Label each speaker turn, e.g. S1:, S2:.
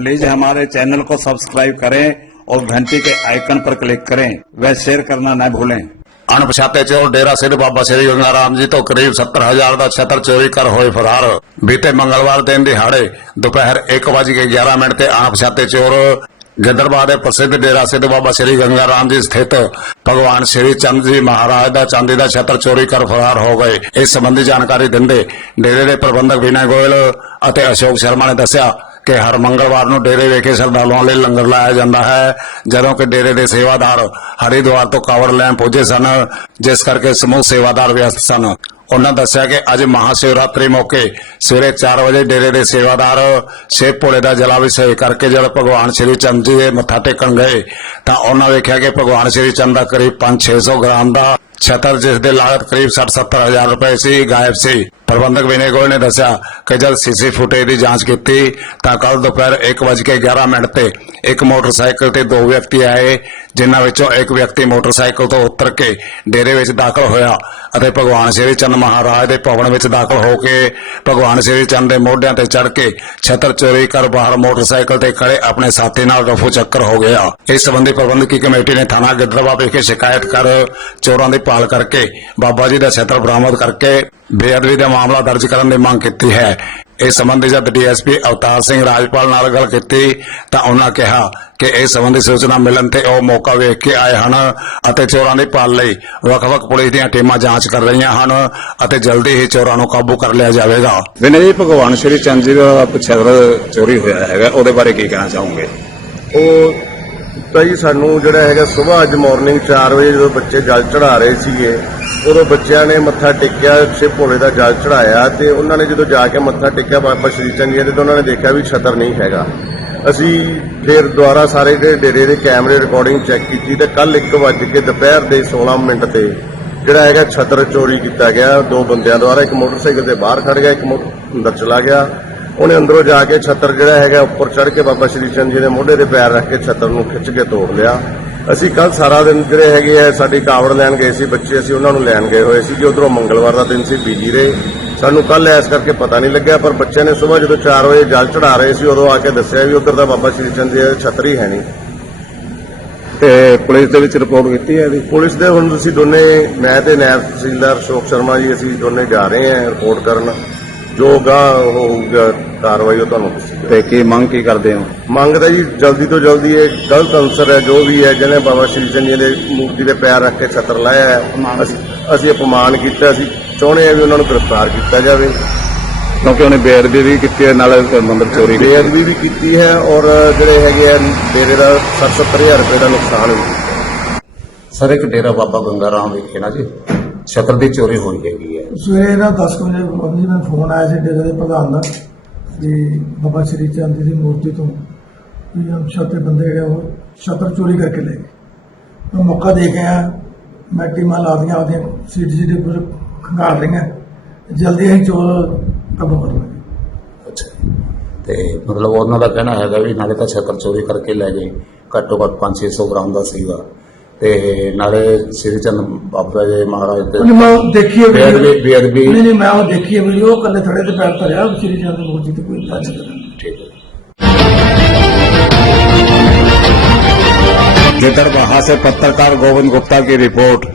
S1: Please हमारे channel को subscribe करें और घंटी के आइकन पर क्लिक करें व शेयर करना न भूलें
S2: ਅਣਪਛਾਤੇ ਚੋਰ ਡੇਰਾ ਸਿੱਧ ਬਾਬਾ ਸ੍ਰੀ ਗੰਗਾ ਰਾਮ ਜੀ ਤੋਂ ਕਰੀਬ 70000 ਦਾ ਛਤਰ ਚੋਰੀ ਕਰ ਹੋਏ ਫਰਾਰ ਬੀਤੇ ਮੰਗਲਵਾਰ ਦਿਨ ਦਿਹਾੜੇ ਦੁਪਹਿਰ 1:11 ਮਿੰਟ ਤੇ ਅਣਪਛਾਤੇ ਚੋਰ ਗਿੱਦੜਬਾਹ ਦੇ ਪ੍ਰਸਿੱਧ ਡੇਰਾ ਸਿੱਧ ਬਾਬਾ ਸ੍ਰੀ ਗੰਗਾ ਰਾਮ ਜੀ ਸਥਿਤ ਭਗਵਾਨ ਸ੍ਰੀ ਚੰਦ ਜੀ ਮਹਾਰਾਜ ਦਾ ਚਾਂਦੀ ਦਾ ਛਤਰ ਚੋਰੀ ਕਰ ਫਰਾਰ ਹੋ ਗਏ ਇਸ ਸੰਬੰਧੀ ਜਾਣਕਾਰੀ ਦਿੰਦੇ ਡੇਰੇ ਦੇ ਪ੍ਰਬੰਧਕ ਵਿਨੈ ਗੋਇਲ ਅਤੇ ਅਸ਼ੋਕ ਸ਼ਰਮਾ ਨੇ ਦੱਸਿਆ ਕਿ ਹਰ ਮੰਗਲਵਾਰ ਨੂੰ ਡੇਰੇ ਵਿਖੇ ਸ਼ਰਧਾਲੂਆਂ ਲਈ ਲੰਗਰ ਲਾਇਆ ਜਾਂਦਾ ਹੈ, ਜਦੋਂ ਕਿ ਡੇਰੇ ਦੇ ਸੇਵਾਦਾਰ ਹਰਿਦੁਆਰ ਤੋਂ ਕਾਵੜ ਲੈਣ ਪਹੁੰਚੇ ਸਨ, ਜਿਸ ਕਰਕੇ ਸਮੂਹ ਸੇਵਾਦਾਰ ਵਿਅਸਤ ਸਨ। ਉਹਨਾਂ ਦੱਸਿਆ ਕਿ ਅੱਜ ਮਹਾਸ਼ਿਵਰਾਤਰੀ ਮੌਕੇ ਸਵੇਰੇ 4 ਵਜੇ ਡੇਰੇ ਦੇ ਸੇਵਾਦਾਰ ਸ਼ਿਵ ਭੋਲੇ ਦਾ ਜਲਾਭਿਸ਼ੇਕ ਕਰਕੇ ਜਦ ਭਗਵਾਨ ਸ਼੍ਰੀ ਚੰਦ ਜੀ ਦੇ ਮੱਥਾ ਟੇਕਣ ਗਏ, ਤਾਂ ਉਹਨਾਂ ਵੇਖਿਆ ਕਿ ਭਗਵਾਨ ਸ਼੍ਰੀ ਚੰਦ ਦਾ ਕਰੀਬ 5-600 ਗ੍ਰਾਮ ਦਾ ਛਤਰ ਜਿਸ ਦੇ ਲਾਗਤ ਕਰੀਬ 60-70 ਹਜ਼ਾਰ ਰੁਪਏ ਸੀ ਗਾਇਬ ਸੀ ਪ੍ਰਬੰਧਕ ਵਿਨੇ ਗੋਇਲ ਨੇ ਦੱਸਿਆ ਕਿ ਜਦ ਸੀਸੀ ਫੁਟੇਜ ਦੀ ਜਾਂਚ ਕੀਤੀ ਤਾਂ ਕੱਲ ਦੁਪਹਿਰ 1:11 ਮਿੰਟ ਤੇ ਇੱਕ ਮੋਟਰਸਾਈਕਲ ਤੇ ਦੋ ਵਿਅਕਤੀ ਆਏ ਜਿਨ੍ਹਾਂ ਵਿੱਚੋਂ ਇੱਕ ਵਿਅਕਤੀ ਮੋਟਰਸਾਈਕਲ ਤੋਂ ਉਤਰ ਕੇ ਡੇਰੇ ਵਿੱਚ ਦਾਖਲ ਹੋਇਆ ਅਤੇ ਭਗਵਾਨ ਸ਼੍ਰੀ ਚੰਦ ਮਹਾਰਾਜ ਦੇ ਭਵਨ ਵਿੱਚ ਦਾਖਲ ਹੋ ਕੇ ਭਗਵਾਨ ਸ਼੍ਰੀ ਚੰਦ ਦੇ ਮੋਢਿਆਂ ਤੇ ਚੜ ਕੇ ਛਤਰ ਚੋਰੀ ਕਰ ਬਾਹਰ ਮੋਟਰਸਾਈਕਲ ਤੇ ਖੜੇ ਆਪਣੇ ਸਾਥੀ ਨਾਲ ਰਫੂ ਚੱਕਰ ਹੋ ਗਿਆ ਇਸ ਸੰਬੰਧੀ ਪ੍ਰਬੰਧਕੀ ਕਮੇਟੀ ਨੇ ਥਾਣਾ ਗਿੱਦੜਬਾਹਾ ਵਿਖੇ ਸ਼ਿਕਾਇਤ ਕਰ ਚੋਰਾਂ ਦੀ ਭਾਲ ਕਰਕੇ ਬਾਬਾ ਜੀ ਦਾ ਛਤਰ ਬਰਾਮਦ ਕਰਕੇ ਬੇਅਦਬੀ ਦਾ ਮਾਮਲਾ ਦਰਜ ਕਰਨ ਦੀ ਮੰਗ ਕੀਤੀ ਹੈ। ਇਸ ਸੰਬੰਧੀ ਜਦ ਡੀਐਸਪੀ ਅਵਤਾਰ ਸਿੰਘ ਰਾਜਪਾਲ ਨਾਲ ਗੱਲ ਕੀਤੀ ਤਾਂ ਉਹਨਾਂ ਕਿਹਾ ਕਿ ਇਸ ਸੰਬੰਧੀ ਸੂਚਨਾ ਮਿਲਣ ਤੇ ਉਹ ਮੌਕਾ ਵੇਖ ਕੇ ਆਏ ਹਨ ਅਤੇ ਚੋਰਾਂ ਦੀ ਭਾਲ ਲਈ ਵੱਖ-ਵੱਖ ਪੁਲਿਸ ਦੀਆਂ ਟੀਮਾਂ ਜਾਂਚ ਕਰ ਰਹੀਆਂ ਹਨ ਅਤੇ ਜਲਦੀ ਹੀ ਚੋਰਾਂ ਨੂੰ ਕਾਬੂ ਕਰ ਲਿਆ ਜਾਵੇਗਾ।
S1: ਵਿਨੇ ਜੀ ਭਗਵਾਨ ਸ਼੍ਰੀ ਚੰਦ ਜੀ ਦਾ ਛਤਰ ਚੋਰੀ ਹੋਇਆ ਹੈਗਾ ਉਹਦੇ ਬਾਰੇ ਕੀ ਕਹਿਣਾ ਚਾਹੋਗੇ?
S3: ਉਹ ਤਾਂ ਜੀ ਸਾਨੂੰ ਜਿਹੜਾ ਹੈਗਾ ਸਵੇਰ ਅੱਜ ਮਾਰਨਿੰਗ 4 ਵਜੇ ਜਦੋਂ ਬੱਚੇ ਜਲ ਚੜਾ ਰਹੇ ਸੀਗੇ, ਉਦੋਂ ਬੱਚਿਆਂ ਨੇ ਮੱਥਾ ਟੇਕਿਆ ਸ਼ਿਵ ਭੋਲੇ ਦਾ ਜਲ ਚੜਾਇਆ ਤੇ ਉਹਨਾਂ ਨੇ ਜਦੋਂ ਜਾ ਕੇ ਮੱਥਾ ਟੇਕਿਆ ਬਾਬਾ ਸ਼੍ਰੀ ਚੰਦ ਜੀ ਦੇ ਤਾਂ ਉਹਨਾਂ ਨੇ ਦੇਖਿਆ ਵੀ ਛਤਰ ਨਹੀਂ ਹੈਗਾ। ਅਸੀਂ ਫਿਰ ਦੁਬਾਰਾ ਸਾਰੇ ਜਿਹੜੇ ਡੇਰੇ ਦੇ ਕੈਮਰੇ ਰਿਕਾਰਡਿੰਗ ਚੈੱਕ ਕੀਤੀ ਤੇ ਕੱਲ 1 ਵਜੇ ਕੇ ਦੁਪਹਿਰ ਦੇ 16 ਮਿੰਟ ਤੇ ਜਿਹੜਾ ਹੈਗਾ ਛਤਰ ਚੋਰੀ ਕੀਤਾ ਗਿਆ। ਦੋ ਬੰਦਿਆਂ ਦੁਆਰਾ ਇੱਕ ਮੋਟਰਸਾਈਕਲ ਤੇ ਬਾਹਰ ਖੜ ਗਿਆ, ਇੱਕ ਅੰਦਰ ਚਲਾ ਗਿਆ। ਉਹਨੇ ਅੰਦਰੋਂ ਜਾ ਕੇ ਛੱਤਰ ਜਿਹੜਾ ਹੈਗਾ ਉੱਪਰ ਚੜ ਕੇ ਬਾਬਾ ਸ਼੍ਰੀ ਚੰਦ ਜੀ ਦੇ ਮੋਢੇ ਤੇ ਪੈਰ ਰੱਖ ਕੇ ਛੱਤਰ ਨੂੰ ਖਿੱਚ ਕੇ ਤੋੜ ਲਿਆ। ਅਸੀਂ ਕੱਲ ਸਾਰਾ ਦਿਨ ਜਿਹੜੇ ਹੈਗੇ ਆ ਸਾਡੀ ਕਾਵੜ ਲੈਣ ਗਏ ਸੀ ਬੱਚੇ ਅਸੀਂ ਉਹਨਾਂ ਨੂੰ ਲੈਣ ਗਏ ਹੋਏ ਸੀ ਕਿ ਉਧਰੋਂ ਮੰਗਲਵਾਰ ਦਾ ਦਿਨ ਸੀ ਬੀਜੀ ਰਹੇ। ਸਾਨੂੰ ਕੱਲ ਐਸ ਕਰਕੇ ਪਤਾ ਨਹੀਂ ਲੱਗਿਆ ਪਰ ਬੱਚਿਆਂ ਨੇ ਸਵੇਰ ਜਦੋਂ 4 ਵਜੇ ਜਲ ਚੜਾ ਰਹੇ ਸੀ ਉਦੋਂ ਆ ਕੇ ਦੱਸਿਆ ਵੀ ਉਧਰ ਦਾ ਬਾਬਾ ਸ਼੍ਰੀ ਚੰਦ ਜੀ ਦਾ ਛੱਤਰ ਹੀ ਹੈ ਨਹੀਂ।
S1: ਤੇ ਪੁਲਿਸ ਦੇ ਵਿੱਚ ਰਿਪੋਰਟ ਕੀਤੀ ਹੈ ਇਹਦੀ?
S3: ਪੁਲਿਸ ਦੇ ਹੁਣ ਅਸੀਂ ਦੋਨੇ ਮੈਂ ਤੇ ਨਾਇਬ ਤਹਿਸੀਲਦਾਰ ਅਸ਼ੋਕ ਸ਼ਰਮਾ ਜੀ ਅਸੀਂ ਦੋਨੇ ਜਾ ਰਹੇ ਹਾਂ ਰਿਪੋਰਟ ਕਰਨ। ਜੋ ਗਾ ਹੋਊਗਾ ਕਾਰਵਾਈ ਉਹ ਤੁਹਾਨੂੰ ਦੱਸੀ।
S1: ਤੇ ਕੀ ਮੰਗ ਕੀ ਕਰਦੇ ਹੋ?
S3: ਮੰਗਦਾ ਜੀ ਜਲਦੀ ਤੋਂ ਜਲਦੀ ਇਹ ਗਲਤ ਅਨਸਰ ਹੈ ਜੋ ਵੀ ਹੈ ਜਿਹਨੇ ਬਾਬਾ ਸ਼੍ਰੀ ਚੰਦ ਜੀ ਦੇ ਮੂਰਤੀ ਦੇ ਪੈਰ ਰੱਖ ਕੇ ਛਤਰ ਲਾਇਆ ਹੈ ਅਸੀਂ ਅਸੀਂ ਅਪਮਾਨ ਕੀਤਾ ਅਸੀਂ ਚਾਹੁੰਦੇ ਹਾਂ ਵੀ ਉਹਨਾਂ ਨੂੰ ਗ੍ਰਿਫਤਾਰ ਕੀਤਾ ਜਾਵੇ।
S1: ਕਿਉਂਕਿ ਉਹਨੇ ਬੇਅਦਬੀ ਵੀ ਕੀਤੀ ਹੈ ਨਾਲ ਮੰਦਰ ਚੋਰੀ ਕੀਤੀ
S3: ਬੇਅਦਬੀ ਵੀ ਕੀਤੀ ਹੈ ਔਰ ਜਿਹੜੇ ਹੈਗੇ ਆ ਡੇਰੇ ਦਾ 70000 ਰੁਪਏ ਦਾ ਨੁਕਸਾਨ ਵੀ ਕੀਤਾ।
S2: ਸਰ ਇੱਕ ਡੇਰਾ ਬਾਬਾ ਗੰਗਾ ਰਾਮ ਵਿਖੇ ਨਾ ਜੀ ਛਤਰ ਦੀ ਚੋਰੀ ਹੋਈ ਹੈਗੀ ਹੈ।
S4: ਸਵੇਰੇ ਨਾ 10 ਕੁ ਵਜੇ ਬਾਬਾ ਜੀ ਦਾ ਫੋਨ ਆਇਆ ਸੀ ਡੇਰੇ ਦੇ ਪ੍ਰਧਾਨ ਦਾ। ਕਿ ਬਾਬਾ ਸ਼੍ਰੀ ਚੰਦ ਜੀ ਦੀ ਮੂਰਤੀ ਤੋਂ ਵੀ ਛਾਤੇ ਬੰਦੇ ਜਿਹੜੇ ਉਹ ਛਤਰ ਚੋਰੀ ਕਰਕੇ ਲੈ ਗਏ। ਮੈਂ ਮੌਕਾ ਦੇ ਕੇ ਮੈਂ ਟੀਮਾਂ ਲਾਦੀਆਂ ਦੀਆਂ, ਆਪਦੀਆਂ ਸੀਟ ਦੇ ਉੱਪਰ ਖੰਗਾਲ ਰਹੀਆਂ। ਜਲਦੀ ਅਸੀਂ ਚੋਰ ਕਾਬੂ ਕਰ ਲਾਂਗੇ
S2: ਅੱਛਾ ਤੇ ਮਤਲਬ ਉਹਨਾਂ ਦਾ ਕਹਿਣਾ ਹੈਗਾ ਵੀ ਨਾਲੇ ਤਾਂ ਛਤਰ ਚੋਰੀ ਕਰਕੇ ਲੈ ਗਏ। ਘੱਟੋ ਘੱਟ 5-600 ਗ੍ਰਾਮ ਦਾ ਸੀਗਾ। ਤੇ ਨਾਲੇ ਸ੍ਰੀ ਚੰਦ ਬਾਬਾ ਜੀ ਮਹਾਰਾਜ ਦੇ
S4: ਨਹੀਂ, ਮੈਂ ਉਹ ਦੇਖੀ ਹੈ
S2: ਬੇਅਦਬੀ
S4: ਵੀਡੀਓ
S2: ਬੇਅਦਬੀ
S4: ਨਹੀਂ ਨਹੀਂ ਮੈਂ ਉਹ ਦੇਖੀ ਹੈ ਵੀਡੀਓ ਉਹ ਕੱਲੇ ਥੜੇ ਤੇ ਪੈਰ ਧਰਿਆ ਸ਼੍ਰੀ ਚੰਦ ਦੀ ਮੂਰਤੀ ਤੇ ਕੋਈ ਟੱਚ ਨਹੀਂ
S2: ਠੀਕ ਹੈ
S1: गिदड़बाहा से पत्रकार गोविंद गुप्ता की रिपोर्ट